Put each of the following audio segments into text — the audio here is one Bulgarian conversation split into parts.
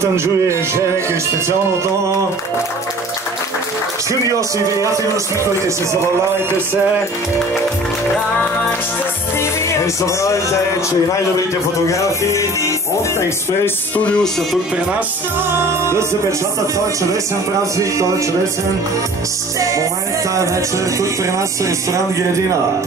танжує Женек и специално отново. Скъпи гости и приятелности, които се забавлявайте се. Не забравяйте, че и най-добрите фотографии от Експрес Студио са тук при нас. Да се печатат този чудесен празник, този чудесен момент, тази вечер тук при нас в ресторант Градина.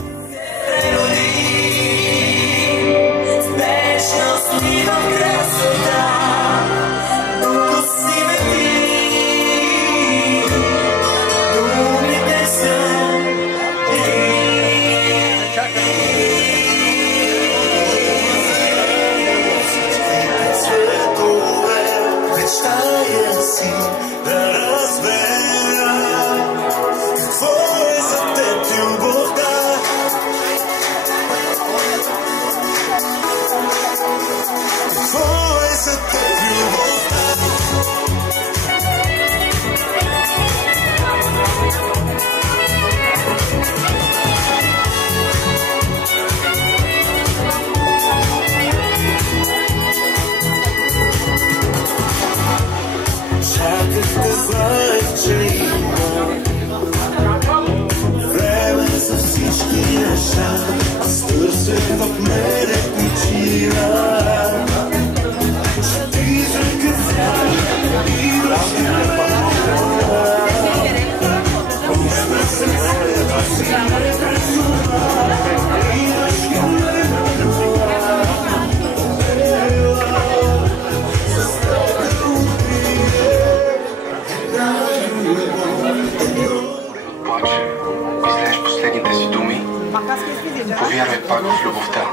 Повярвай пак в любовта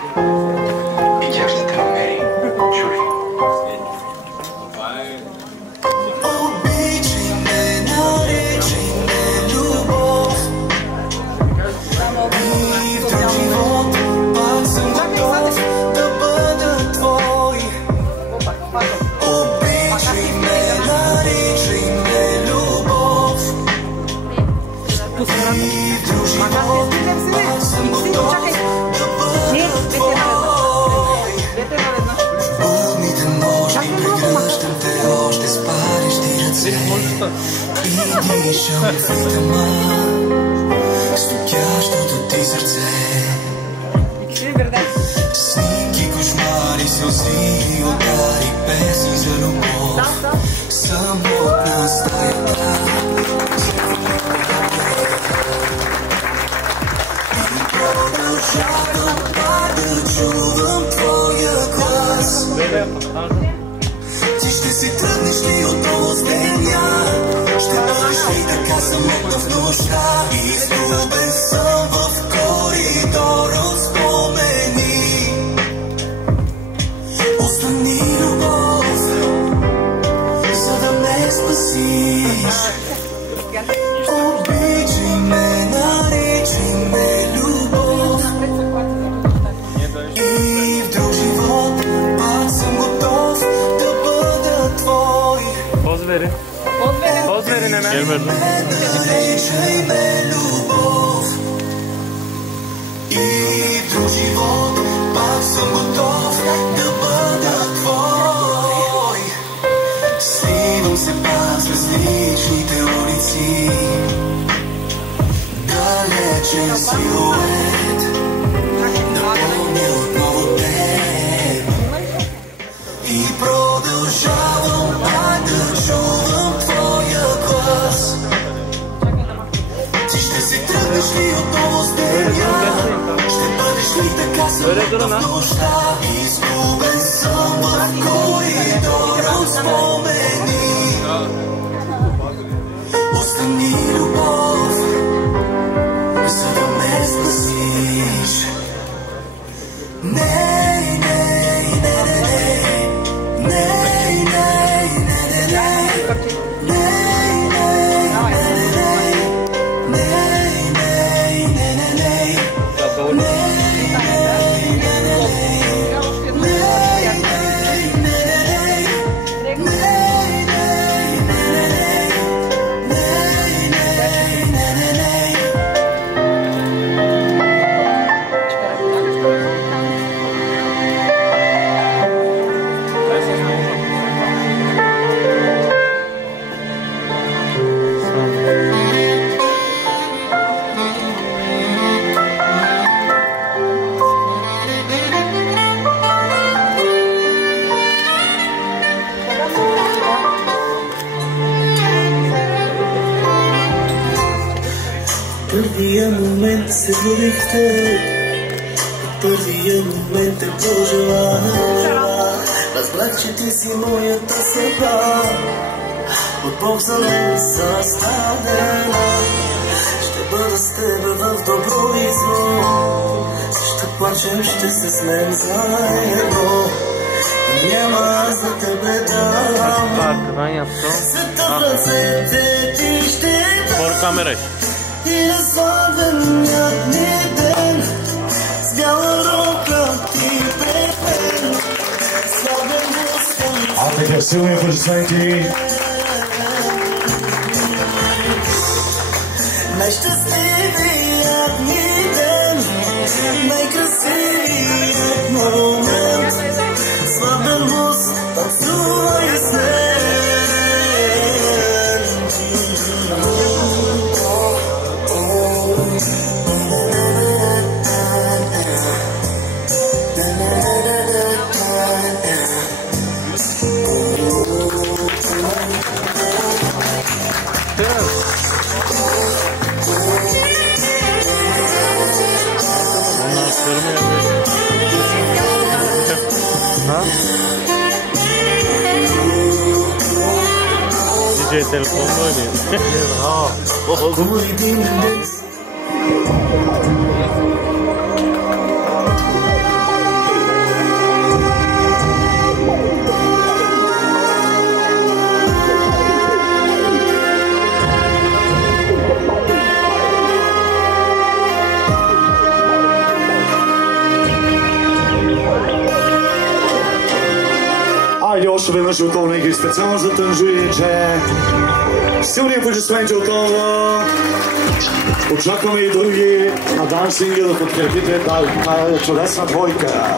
и тя ще те намери, Жули. Обичай ме, наричай ме любов и в друг живот пак съм готов да бъда твой. Обичай ме, наричай ме любов и в друг живот пак съм готов. Будните нощи прегръщам те, още с парещи ръце и дишам в ритъма студящото ти сърце. Снимки, кошмари, сълзи, удари, песни за любов. Самотна стаята и продължавам пак да чувам твоя глас. Ти ще си тръгнеш ли отново с деня? Ще бъдеш ли така самотна в нощта? Изгубен съм в коридор от спомени. Остани любов, за да ме спасиш. Обичай ме, наричай ме любов и в друг живот пак съм готов да бъда твой. Позвери. Позвери на мен. Наричай ме любов и в друг живот пак съм готов да бъда твой. Сливам се пак с различните улици, далечен силует напомня отново теб и продължавам пак да чувам твоя глас. Ти ще си тръгнеш ли отново с деня? Ще бъдеш ли така самотна в нощта? Изгубен съм в коридор от спомени. Остани любов, за да ме спасиш. Не, не, не, не, не, не, не, не, не, не. първия момент се влюбих в теб, от първия момент те пожелах. Разбрах, че ти си моята съдба, от Бог за мен създадена. Ще бъда с тебе в добро и зло, ще плачем, ще се смеем заедно. Няма за тебе дам света в ръцете ти ще дам. И на славеният ни ден с бяла рука ти пред мен. Славен Господ. А така силни аплодисменти. Най-щастливият ни ден, най-красивият момент. Славен Господ, танцувай с мен. DJ telefonla oynayın. Айде още веднъж отново нека специално за Тънжуи, че силни аплодисменти отново. Очакваме и други на Dancing да подкрепите тази чудесна двойка.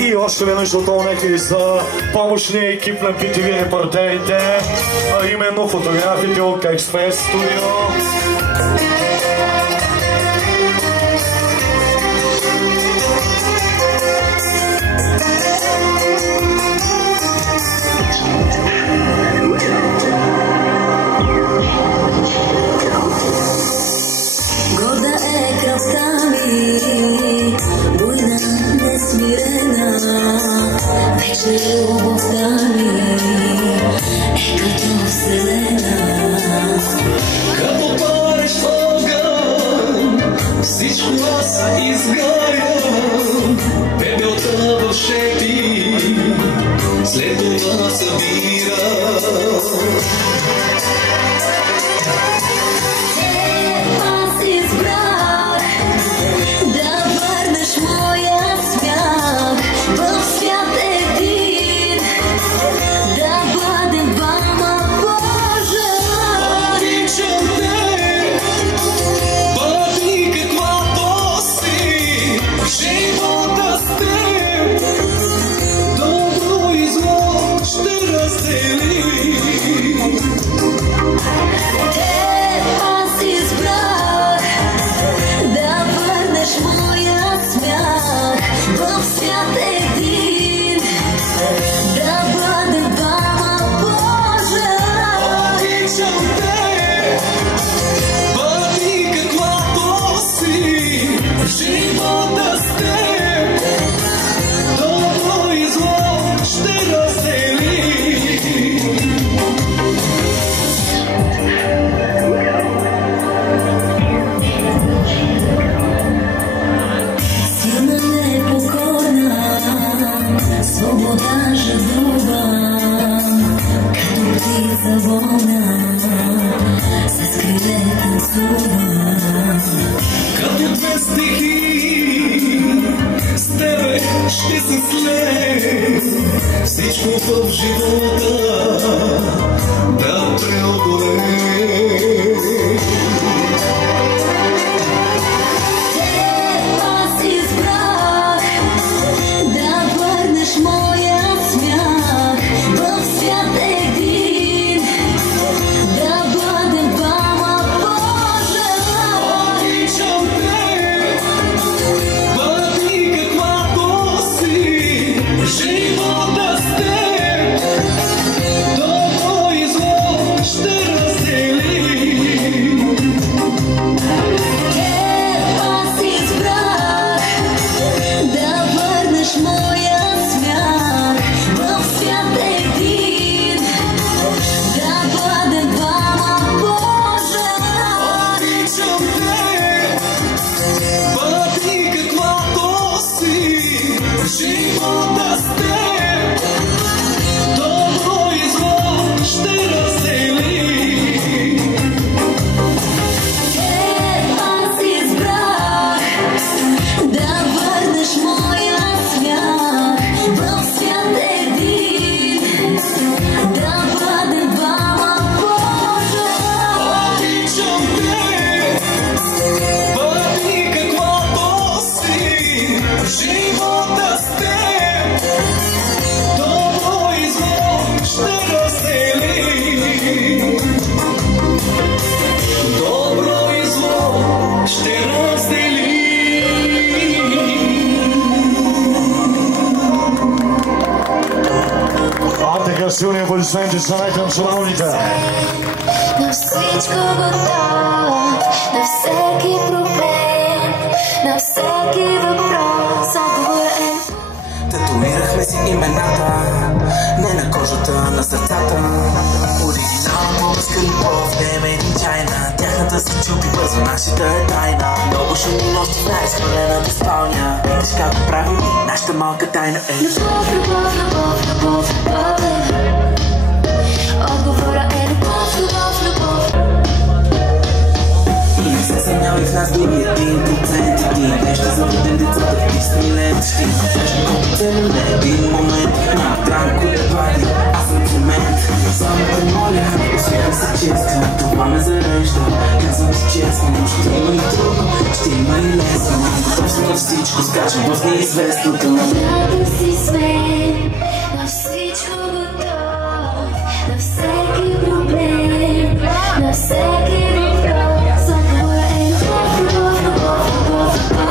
И още веднъж отново нека и за помощния екип на BTV репортерите, а именно фотографите от Експрес Студио. Любовта ми е като вселена. Като париш огън, всичко аз изгарям. Пепелта в шепи, след това събирам. Аз избрах да върнеш моя смях в свят. Като две стихи с тебе ще се слеем, всичко в живота да преодолеем. Аз избрах да върнеш моя смях в свят един, да бъдем двама, Боже. Обичам те, бъди каквато си, живота с теб. А така силни аплодисменти са най-танцевалните. На всичко готов, на всеки проблем, на всеки въпрос отговора е. Татуирахме си имената, не на кожата, на сърцата. Оригинална българска любов, не е чайна. Тяхната се чупи бързо, нашата е тайна. Много шумни нощи в най-разхвърлената спалня. Питаш как го правим и нашата малка тайна е. Любов, любов, любов, любов, любов е. Отговора е любов, любов, любов. И не се съмнявай в нас дори 1% ти. Нещо за воден децата в писни лентищи. Нещо колко ценно не един момент. Няма транко да вади, аз съм цемент. Само те моля, освен се честен. Това ме зарежда, казвам ти честно. Ще има и трудно, ще има и лесно. Готов съм на всичко, скачам в неизвестното. Рядом си сме, на всичко готов, на всеки проблем, на всеки въпрос. Отговора е любов, любов, любов, любов, любов е.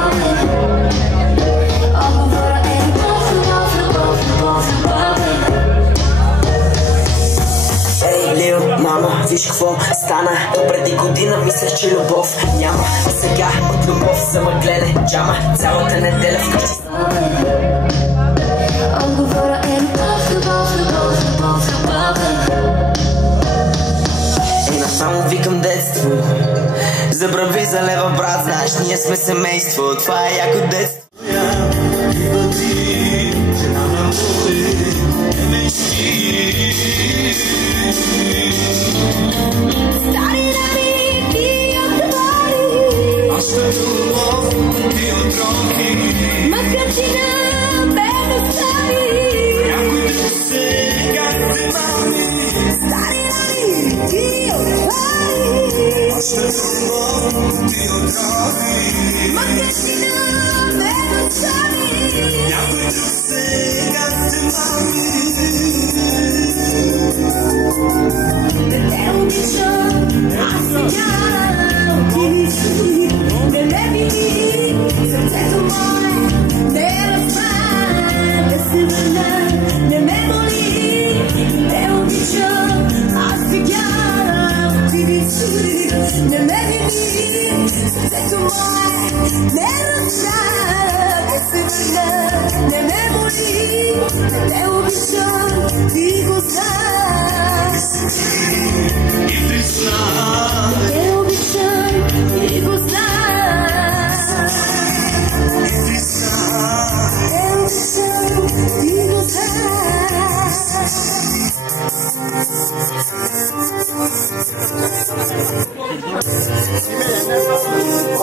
Отговора е любов, любов, любов, любов, любов е. Ей, Лил, мама, виж какво стана. То преди година мислех, че любов няма. А сега от любов са мъглене джама. Цялата неделя вкъщи. Отговора е любов, любов, любов, любов, любов е. И насам викам детство. Забрави за лева, брат, знаеш, ние сме семейство. Това е яко детство.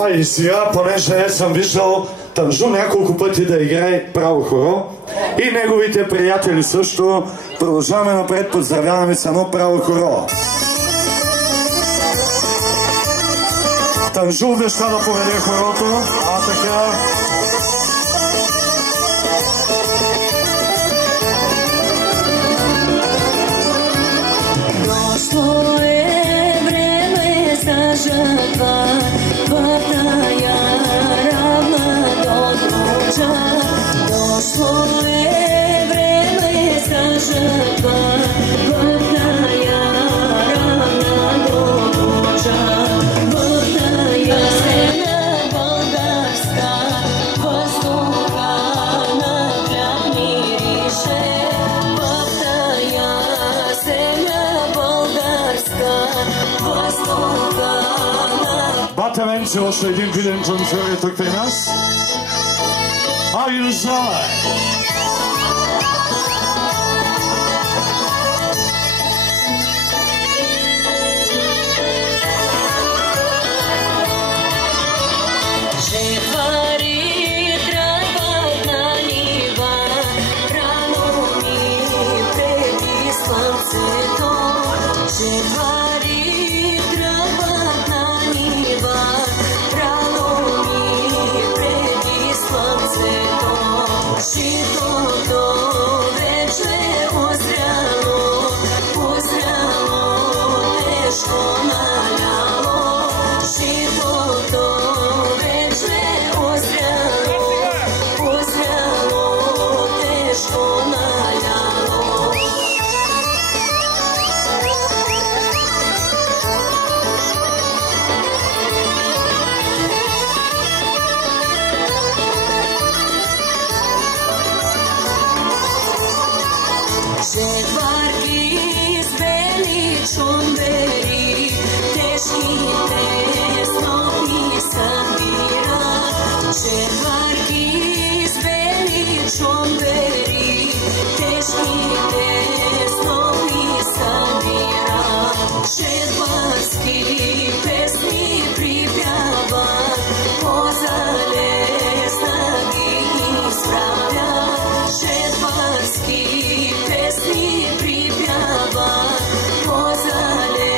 А и сега, понеже съм виждал Танжу няколко пъти да играе право хоро и неговите приятели също, продължаваме напред, поздравяваме само право хоро. Танжу обеща да поведе хорото, а така... Дошло е време за жатва, в тая равна до нощта. Дошло е време за жатва, в тая равна до нощта. В тая земя българска, въздуха на хляб мирише. В тая земя българска, въздуха на... Бата Венци, още един виден танцор е тук при нас. Are you sure? Жехари тръгват на нива, рано ми преди слънцето. Жехари тръгват на нива, рано ми преди слънцето. Жито čomberi, teški tesnovi sabira, čevarki iz beli čomberi, teški tesnovi sabira, čevarski pesmi pripjava, pozale snagi ispravlja, čevarski pesmi pripjava, pozale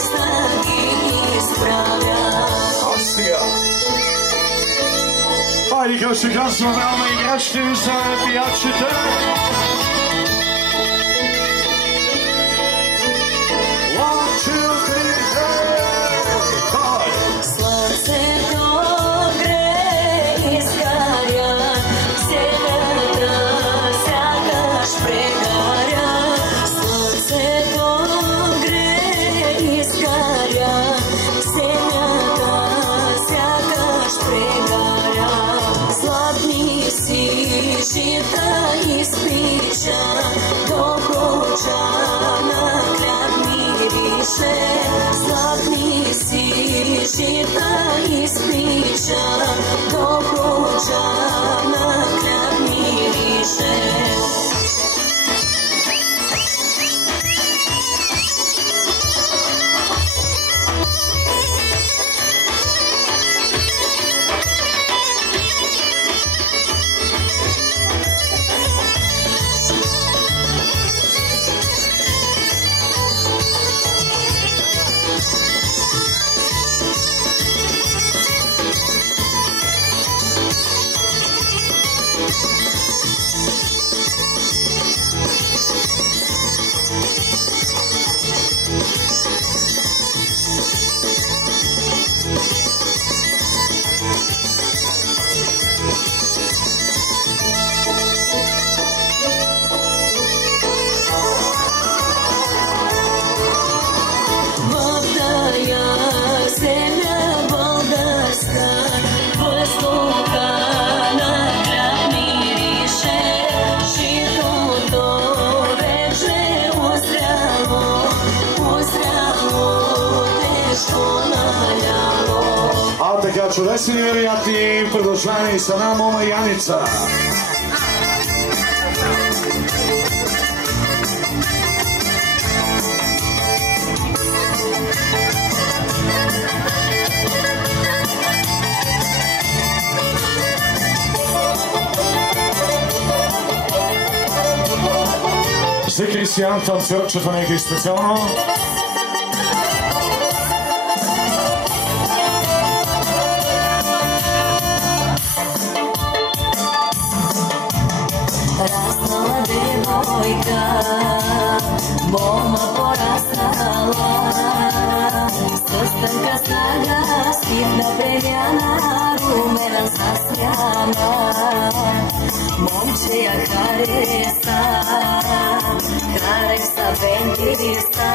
snagi ispravlja. Akcija! Ajde, kao što glasno veoma igračke za pijačite. Slavce to gre izgarja, sjevera sjakaš pregarja. Slavce to gre izgarja, sjevera sjakaš pregarja. Zlatni si žita iz pića, dobročana kljad miriše. Zlatni si žita iz pića, dobročana kljad miriše. A така чудесни невероятни продължаваме с една мома Яница. За Кристиян танцорчето някакви специално. Rasnala devojka, bomba porastala, srstanka snaga, sitna preljana, rumena zasljana, momčeja Haresa bendista,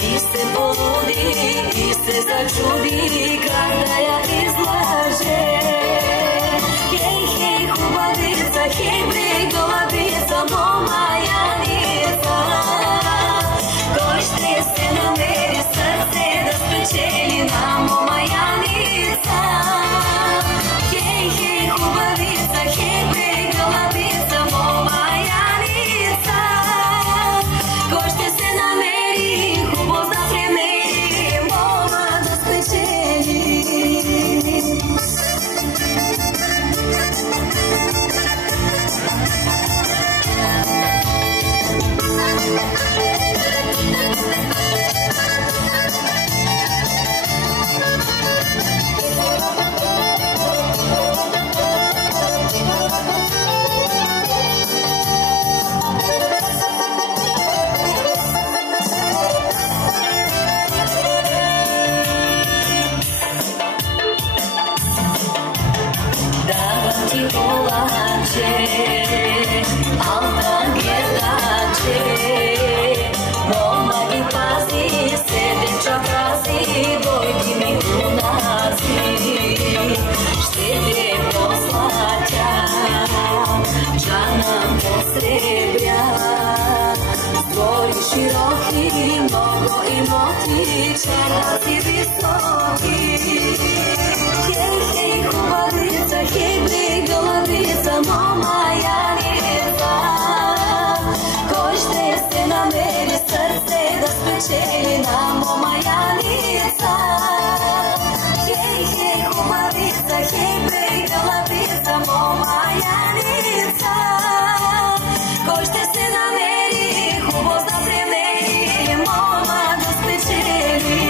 i se poludi, i se začudi, kada ja izlaže. Hej, hej, hubavica, hej, brigolavica, moma Janica, košte se nameri srce da spečeli na moma Janica. Hej, hej, hubavica, hej, brigolavica, moma Janica, košte se nameri, hubo da premeri, moma da spečeli. Широкий mnogo imati, čelaci visoki. Hej, hej, kubavica, hej, brigalavica, moma Janica. Košte se nameri srce da spečeli na moma Janica. Hej, hej, kubavica, hej, brigalavica, moma Janica. Košte se nameri, hubo da premeri, moma da spečeli.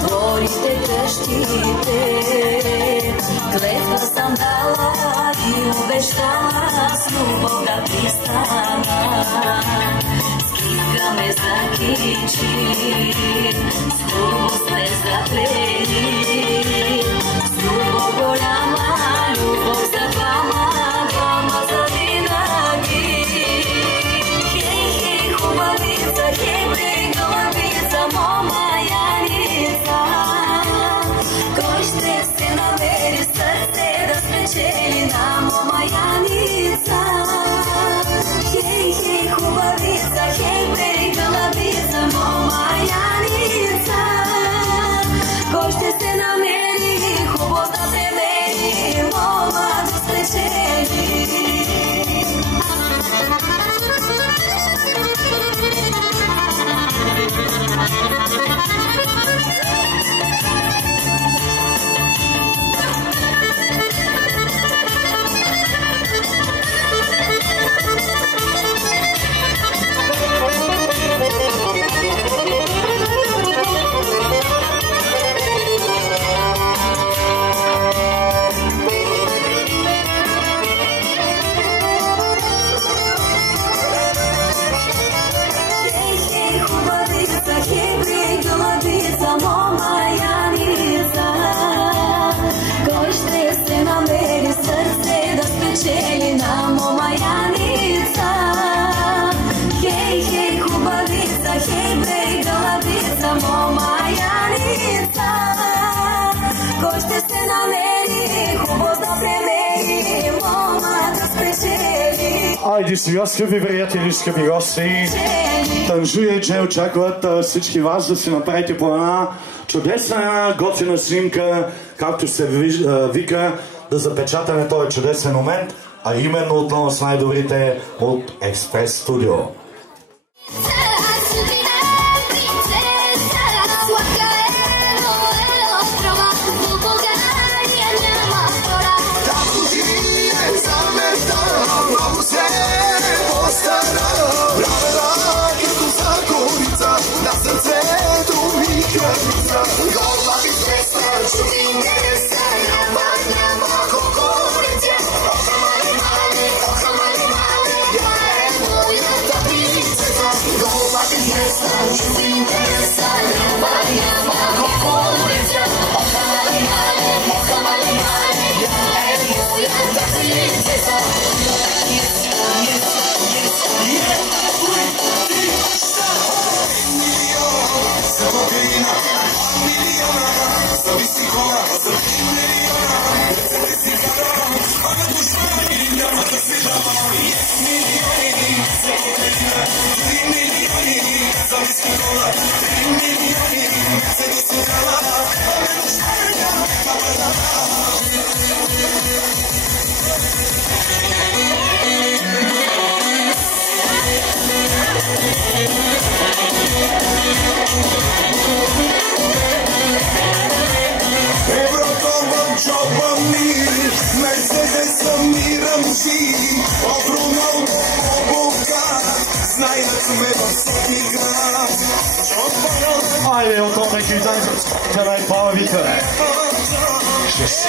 Dvorite krštite, kletva sam dala i uveštala, s ljubov da pristana. Skika me zakiči, s ljubov me zapleni, s ljubov goljama, ljubov za vama, vama za vinagi. Hej, hej, hubavica, hej, brigalavica, moma Janica. Košte se nameri srce da spečeli na moma Janica. Hej, hej, hubavica, hej, brigalavica, moma Janica. Košte se nameri, hubo da premeri, moma da spečeli. Айде сега, скъпи приятели, скъпи гости, тънжуя, че очакват всички вас да си направите по една чудесна, готина снимка, както се вика, да запечатаме този чудесен момент, а именно отново с най-добрите от Експрес Студио. Айде, от neki dan za najpava vika. Ще си.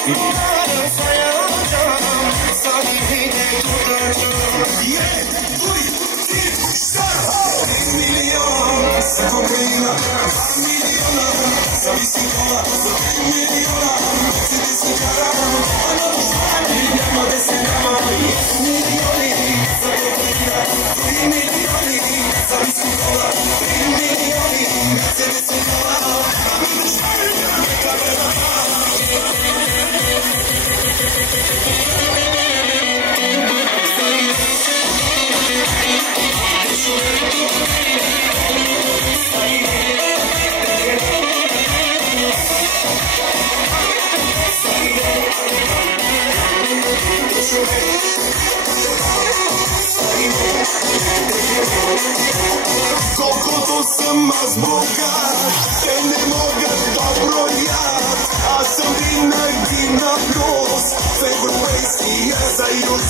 Колкото съм аз богат, те не могат да броят. Аз съм винаги на плюс в Европейския съюз.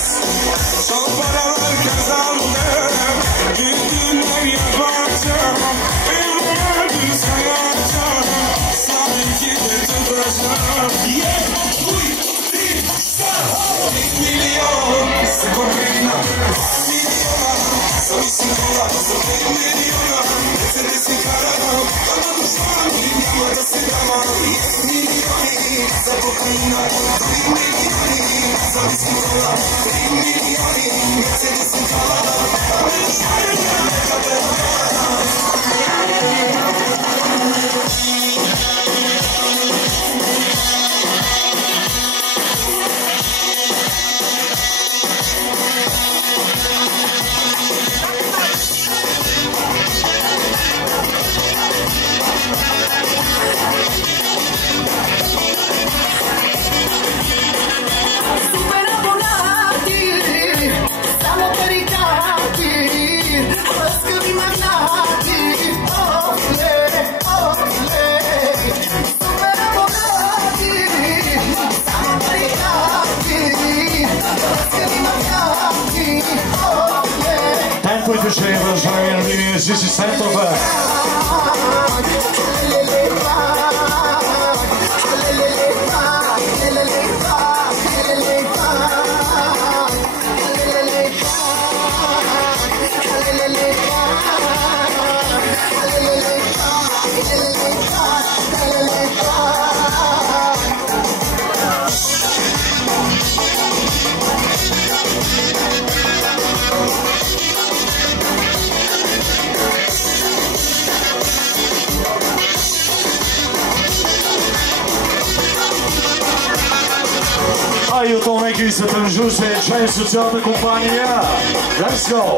Що паралел казал мен, ти не я бача, и моя дискаяча, слабеньките те държа. Уй, ти, милион, се горина, soy sin duda, soy un miliona, ese de ese carajo, cada dushman, mi amor se llama, y es milioni, esa cocaína, soy un milioni, soy sin duda, soy un milioni, ese de ese carajo, Tempujte się, уважаеми любими Зиси Сентова. Aiuto neki se tържуше, чай социална компания. Let's go!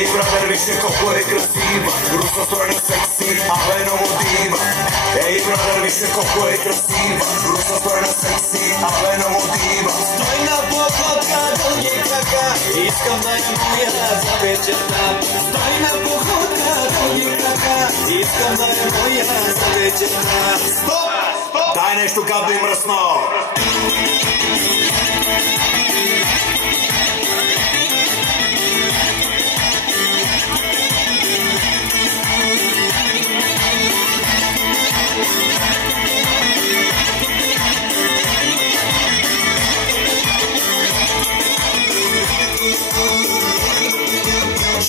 Ей, брат, вижте колко е красива, русостойна секси, але много дива. Ей, брат, вижте колко е красива, русостойна секси, але много дива. Стой на походка, дълги крака, искам да я моя за вечерта. Стой на походка, дълги крака, искам да я моя за вечерта. Стоп! Дай нещо гадно и мръсно!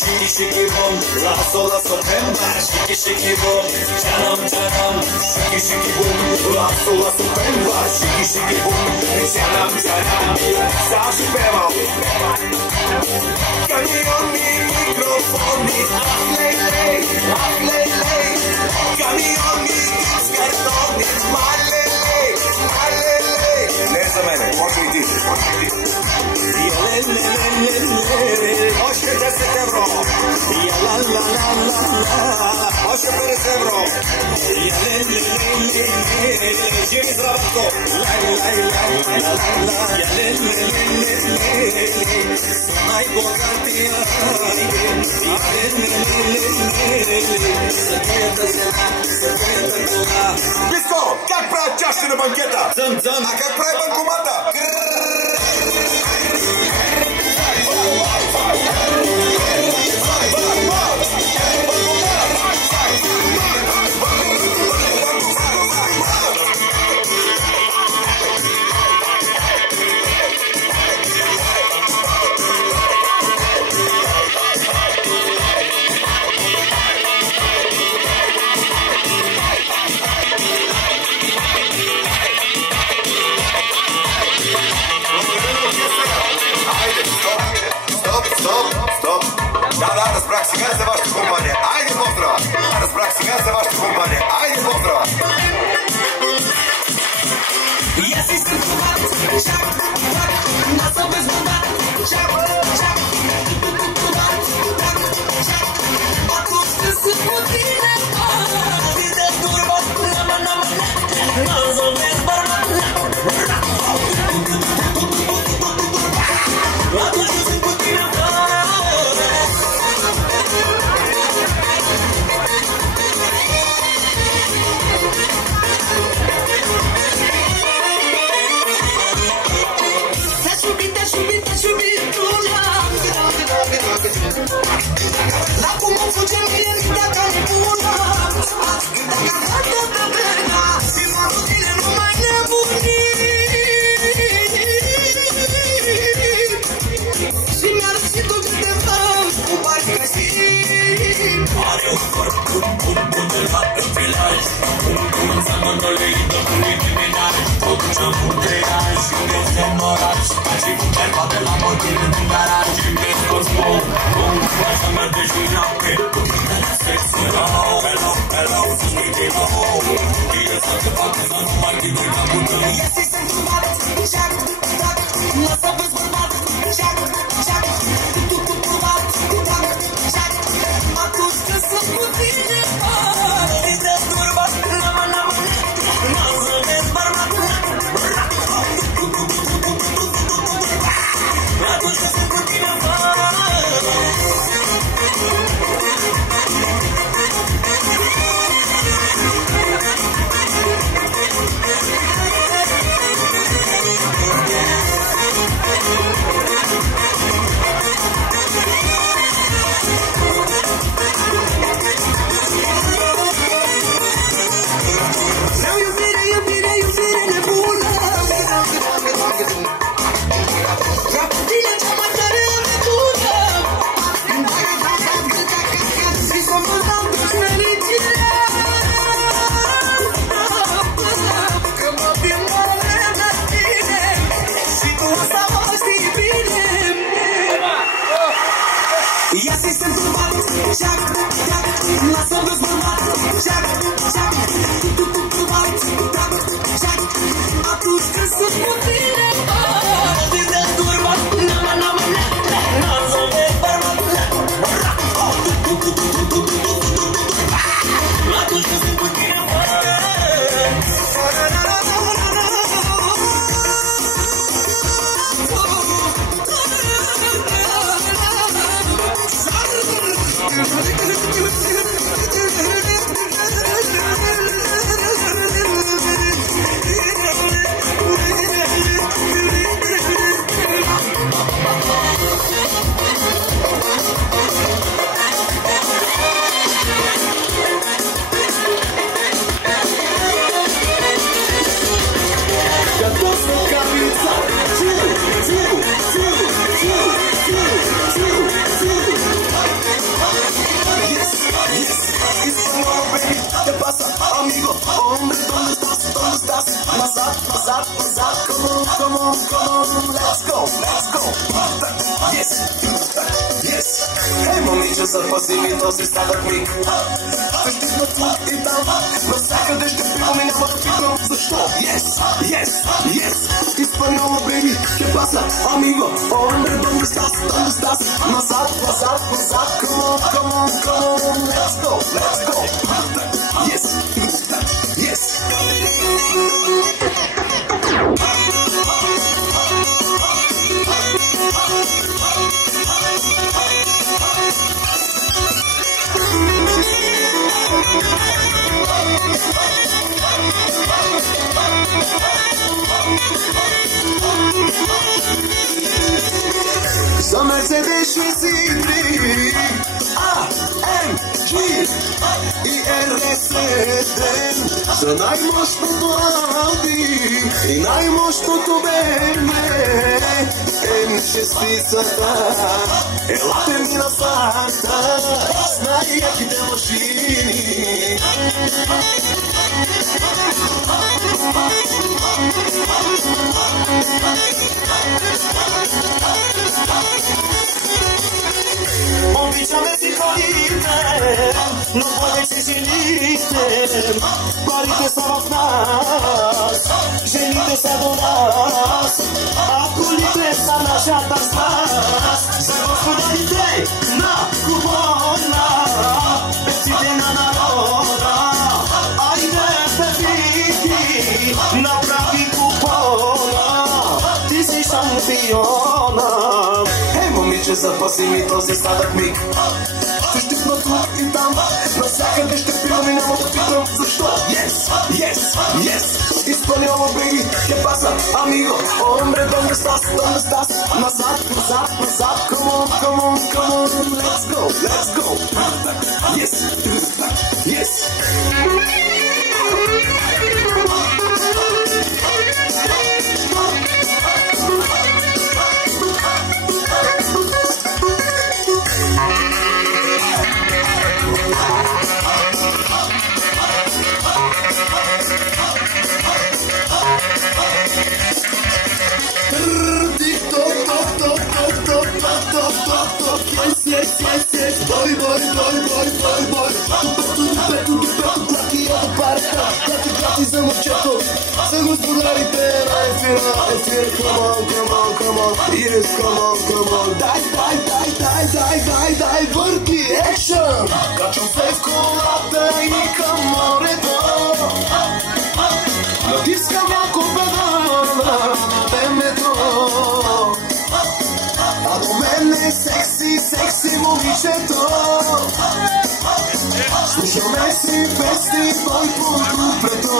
Shiki shiki bom, la Lasso pembe, şiki şiki bum, canım canım, şiki şiki bum. Lasso pembe, şiki şiki bum, canım canım. Zaši pevam. Kad imam mikrofoni, lej, lej, lej, lej. Kad imam kartoni, lej, lej. Ne za mene, može i ti. Oške 10 euro. Oške 50 euro. Živi zdravko. Najbogatija. Bisko, kak pravi čaština banketa? Zan, zan. A kak pravi bankomata? Da, razbrak si gaz za vašu kompaniju. Ajde pozdrav. Razbrak si gaz za vašu kompaniju. Ajde pozdrav. Ja si sam kuvat, čak, tak, na sobe zbudat, čak, čak, kuvat, tak, čak, a tu ste se putine, ti da turbo, nama, nama, na sobe zbarmat, a tu ste se putine, la cum fugem bine dacă ne bună, dacă văd de vremea, și mă rutile nu mai nebunii. Și mi-ar fi tot de vânt, cu bani găsi. Are un corp bun de la filaj, cum înseamnă că le idă cu eliminaj, tot ce-am pun creaj, când este în oraș, ca și cum cerba de la motiv în garaj, și mi-e scos bun, hai să merge și noapte, cu mine la sex, hello, hello, hello, să-ți uite la home, fie să te facă să nu mai ghidui la bună. E sistem cubat, ceac, tac, lasă vezi bărbat, ceac, ceac, tu cubat, tac, ceac, atunci când sunt cu tine, îi dă turba, nama, nama, n-am să vezi bărbat, atunci când sunt cu tine, назад, come on, come on, come on, let's go, yes, yes. Хей, момиче, запази ми този стадък миг. Ще стигна тук и там, навсякъде ще пивам и няма да питам защо. Yes, yes, yes. Испаньола, baby, ¿qué pasa, amigo? Hombre, ¿dónde estás? Назад, назад, назад, come on, come on, come on, let's go, yes, yes. За Мерцедес швейцари, AMG и RS7, за най-мощното Ауди и най-мощното BMW, М6-цата, елате ми на факта, с най-яките машини. Обичаме си ходите, но повече жените. Парите са в нас, жените са до нас, а колите са нашата стас. За господарите на купона, певците на народа, айде певики, направи купона, ти си шампиона. Момиче, запаси ми този стадък миг. Ще щипна тук и там, навсякъде ще пивам и няма да питам защо. Yes, yes, yes. Испаньола, baby, ¿qué pasa, amigo? Hombre, ¿dónde estás? Назад, назад, назад, come on, come on, come on, let's go, yes, yes. Yes, boy, boy, boy, boy, boy, boy. Плати за момчето, за господарите на ефира. Come on, come on, come on, yes, come on, come on. Дай, върти, екшън. Качвам се в колата и към морето. Натискам малко педала на темето. А до мен е секси момичето. Слушаме си песни, той по-добрето.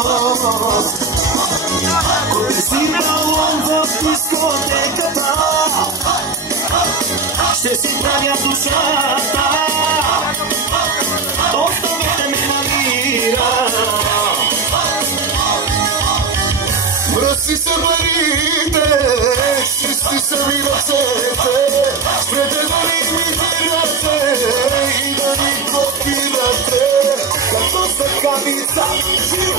Коли си налон в дискотеката, ще си правя душата. Оставете ме намира. Мръсни са парите, чисти са ми ръцете. Спрете да ни митирате и да ни блокирате. Като стъканица, тил.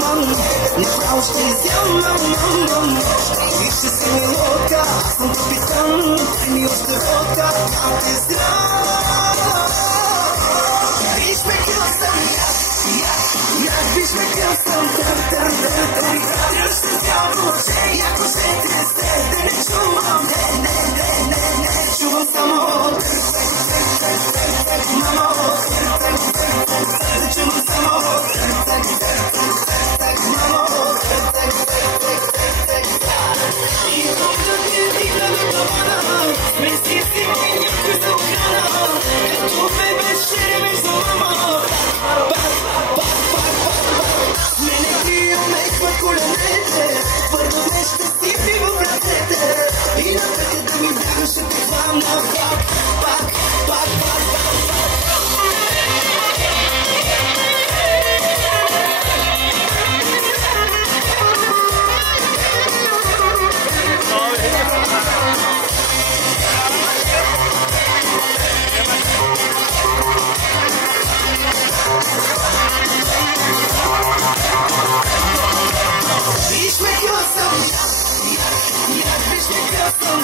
Mama, Направо ще изямам. И ще си милока, аз съм капитан. Дай ми още водка, а те здрав. Виж ме къв съм, виж ме къв съм. Дръж се цяло, че яко ще тресе. Да не чувам, не чувам само. Мамо, да чувам само. И докато ти дигнаме главана, смести си ми някой за охрана. Като бебе ще ревеш за мама. Мене ти омеква коленете, твърдо днес ще стипи в ръцете. И напред да ми бягаш, ще те хвана пак. Виж ме къв съм, виж ме къв съм.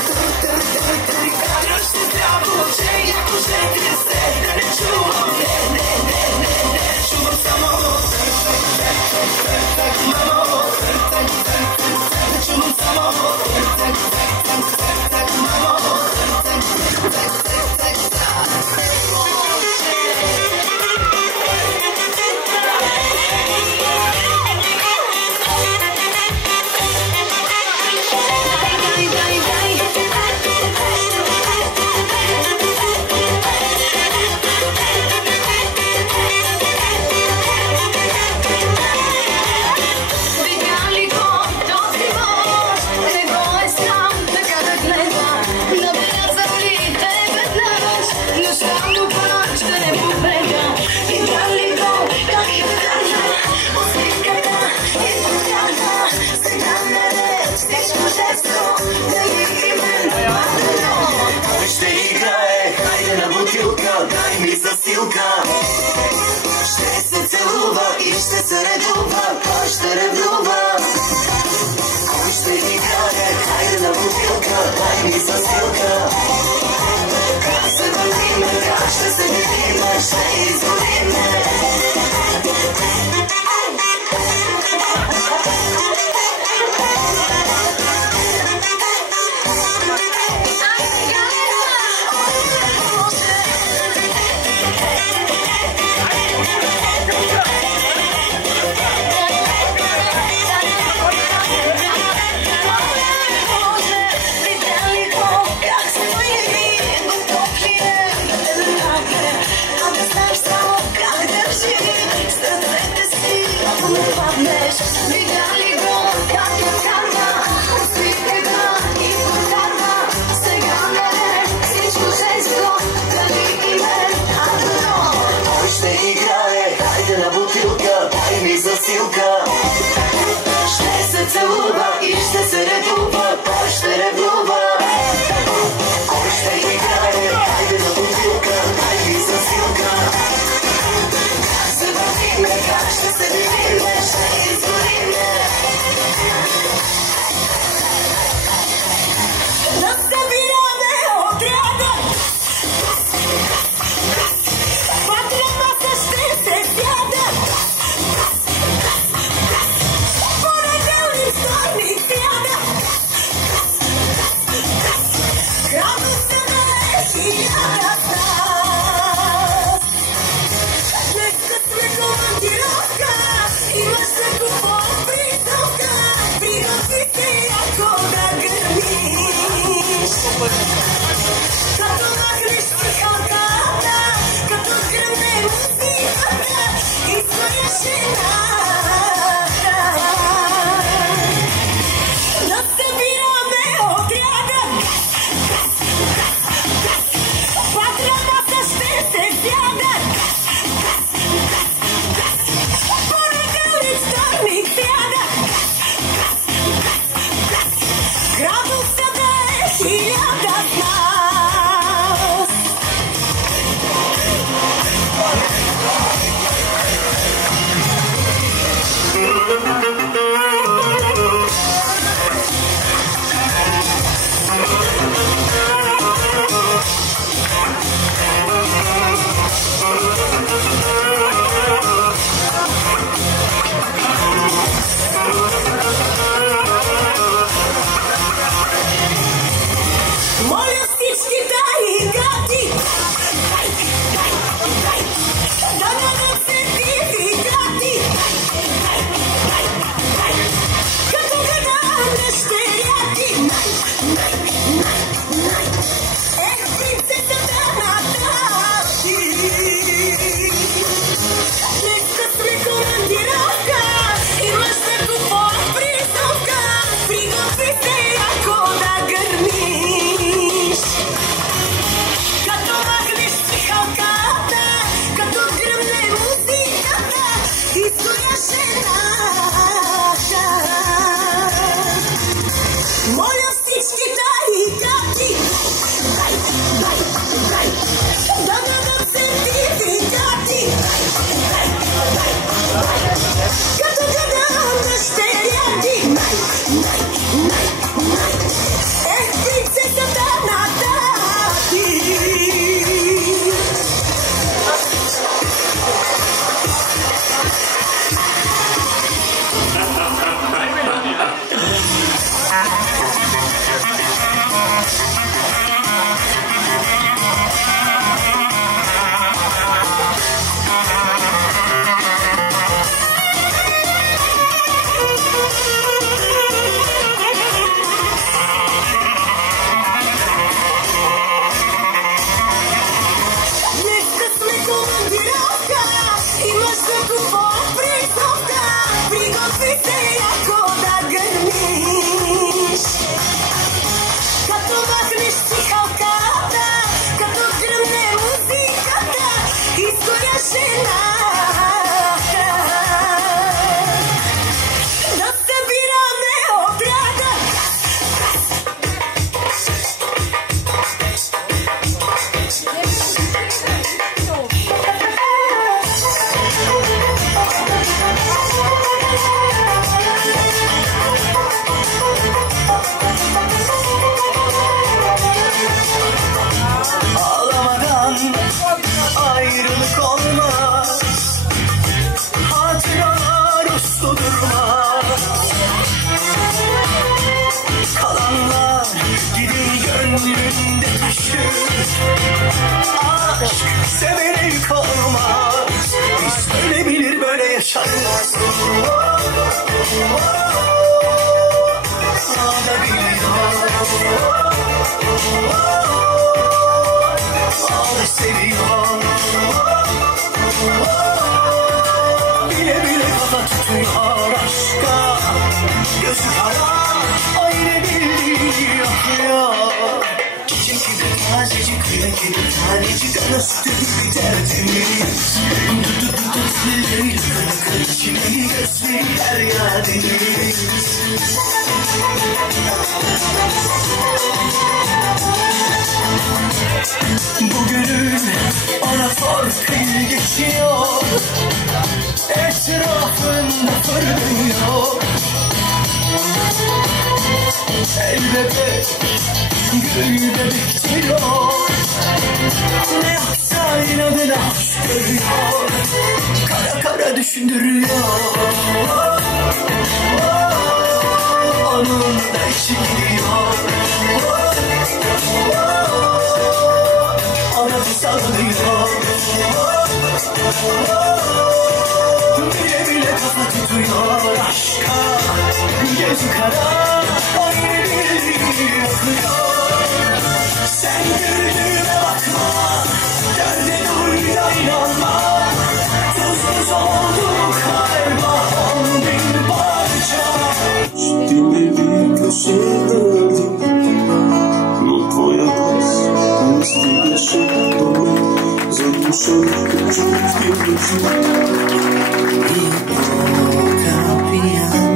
Дръж се здраво, че яко ще тресе. Да не чувам, не чувам само. Мамо, да чувам само. Ще играе, хайде на бутилка, дай ми засилка. Ще се целува и ще се редува, кой ще ревнува? Кой ще играе, хайде на бутилка, дай ми засилка. Как се въртиме, как ще се видиме, ще изгориме. Ще се целува и ще се редува, кой ще ревнува? Кой ще играе, хайде на бутилка, дай ми засилка. Как се въртиме, как ще се видиме, ще изгориме. Да събираме отряда, патриотата ще се сяда. Като махнеш психотата, като сгръмне музиката и своя жената. Да събираме отряда, патроната ще се сяда. Понеделник, вторник, сряда. Градусът е 1000 с нас. gönlünde taşır. Aşk severek olmaz, biz öyle bilir böyle yaşanmaz. Ağda seviyor, bile bile kafa tutuyor aşka. Gözü kara, o yine bildiğini yapıyor. Çiçek gibi tazecik, kıymet gibi tanecik, ana sütü gibi tertemiz. Gözleri kara kara çimeyi, gözleri derya deniz. Bugünün ona torpil geçiyor, etrafında fırlıyor. El bebek, gül bebek diyor, ne yapsa inadına hoş görüyor. Kara kara düşündürüyor, onun da içi gidiyor. Arabı sallıyor, bile bile kafa tutuyor aşka. Gözü kara, o yine bildiğini yapıyor. Sen gördüğüme bakma, derdine uyuya inanma. Tuz tuz oldu kalba 10.000 parça. Dime vi que siento no tvoja glas, stiga šeptome, zadušen čutim dušu. I Boga pijan,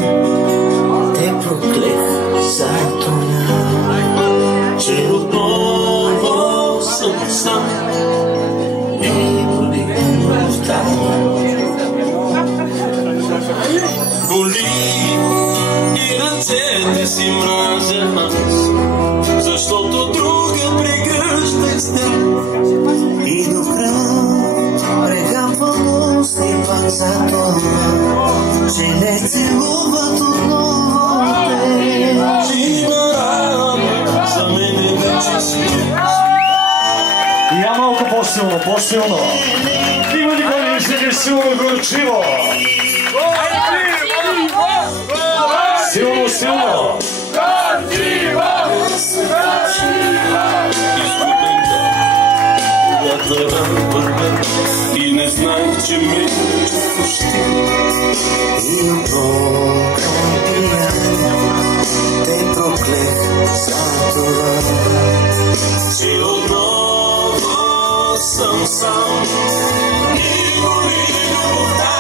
te prokleh za to ja. Če odnovo sam sam, I boli možda. boli i rъцете си мразя аз, защото друга прегръща с теб. И до края прегапвам усти пак за това, че не целуват отново те. Жива рана, за мене вече си. И я малко по-силно, по-силно. Има ли го не издели силно горчиво? Силно, силно. И не знаех, че ме почти. И от Бога пиян, те проклех за това, че отново съм сам и гори любовта.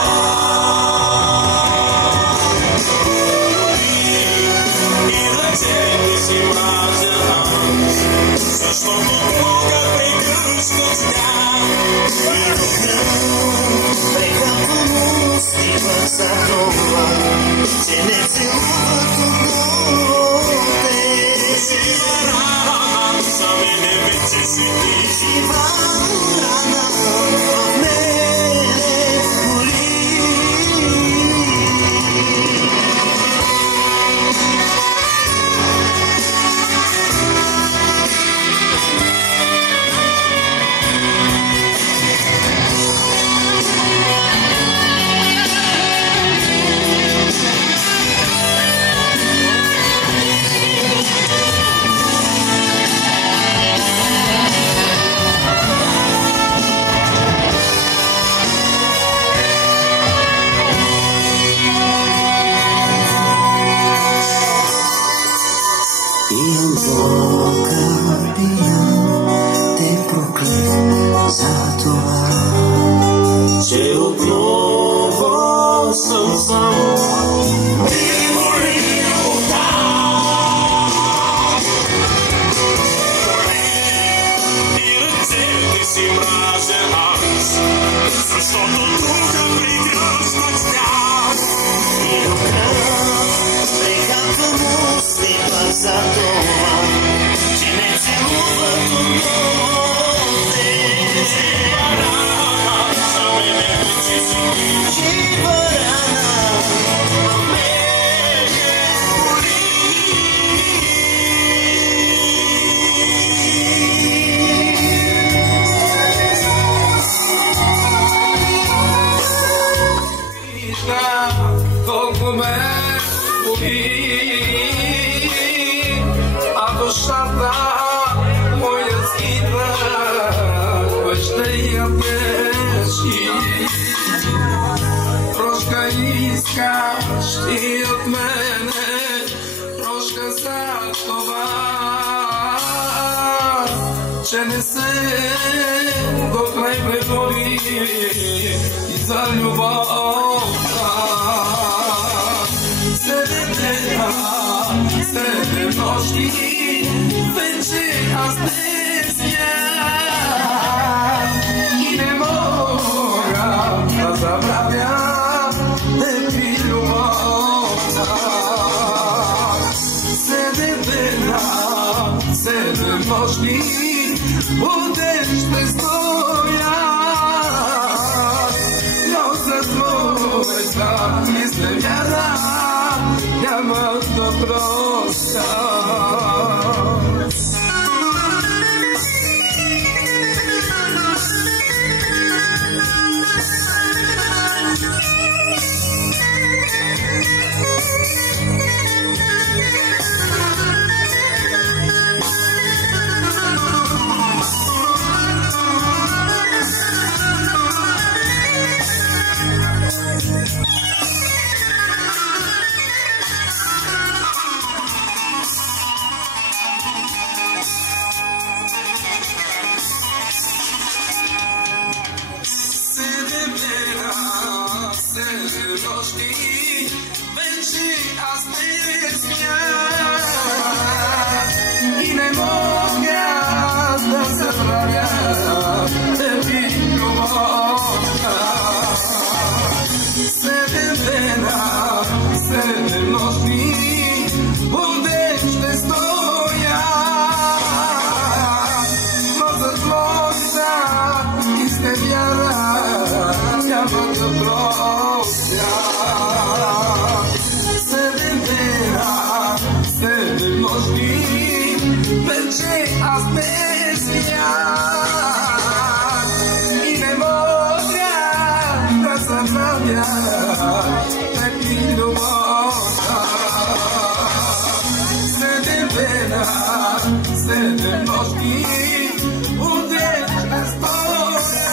И ръцете си мразя аз, защото друга прегръща с тях. прегапвам усти пак за това, че не целуват отново те. Жива рана, за мене вече си ти. Жива рана в мене боли. kažti od mene troška zatova, će ne se dok ne boli i za ljubav. Sebe treba, sebe množni, večeras bez nje i ne moram da zabravljam tebi ljubavna. Sebe vera, sebe množni, budeš bez boja, no za tvoje zamisle vjera, ja mam da prostam. I ne mogu da zabravljam tebi ljubavna. Sebe vera, sebe množni, budeš bez stoja, no za tvoja iste vjera, ja vam to prostam. Sebe množni, večeras bez nja i ne mogu da zabravljam tebi ljubavna. Sebe vera, sebe množni, budeš bez stoja.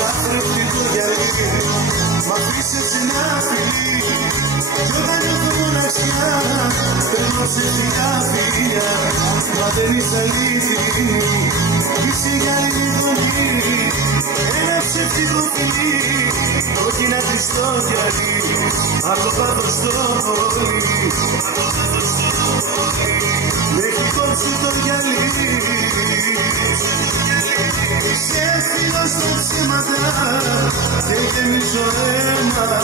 Καθρέφτη το γυαλί, μ' αφήσες να φύγει κι όταν νιώθω μοναξιά παίρνω σε θηλάφια, μα δεν είσαι αλήθινη, είσαι η άλλη φωνή, ένα ψεύτικο φιλί, όχι να της το γυαλί, απ' το πάθο στο πόλι, με έχει κόψει το γυαλί. Είσαι φίλος στα ψέματα και γεμίζω αίματα.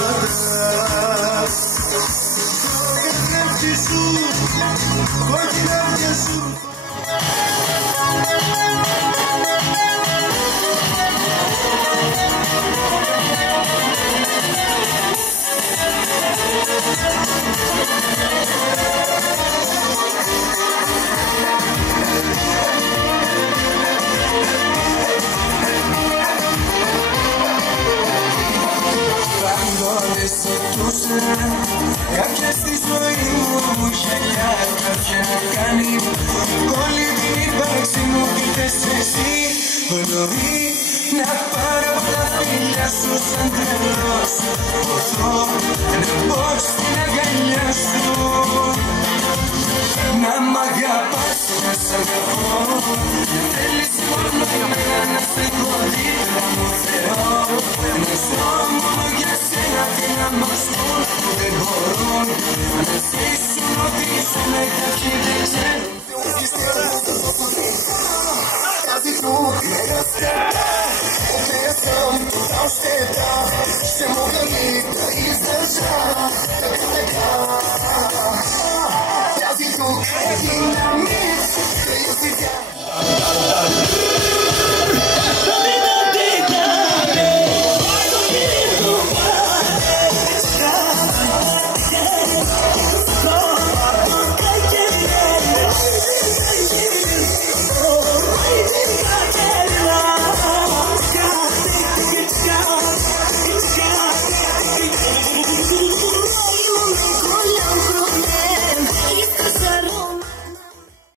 Στο καθρέφτη σου, κόκκινα αυτιά σου. Κάποια στη ζωή μου χελιά κάποια να κάνει όλη την ύπαρξη μου πίτες εσύ. Μπορεί να πάρω τα φίλια σου σαν τρελός, ποτώ να μπω στην αγκαλιά σου, να μ' αγαπάς, να σ' αγαπώ, να θέλεις μόνο εμένα να στέκω δίπλα μου Θεό, να ζω μόνο για σένα και να μας πούν που δεν μπορούν να ζήσουν ότι ζούμε κάποιοι δεν ξέρουν. As it's moving, šteta, ще мога ли да издържа така. Тази тук е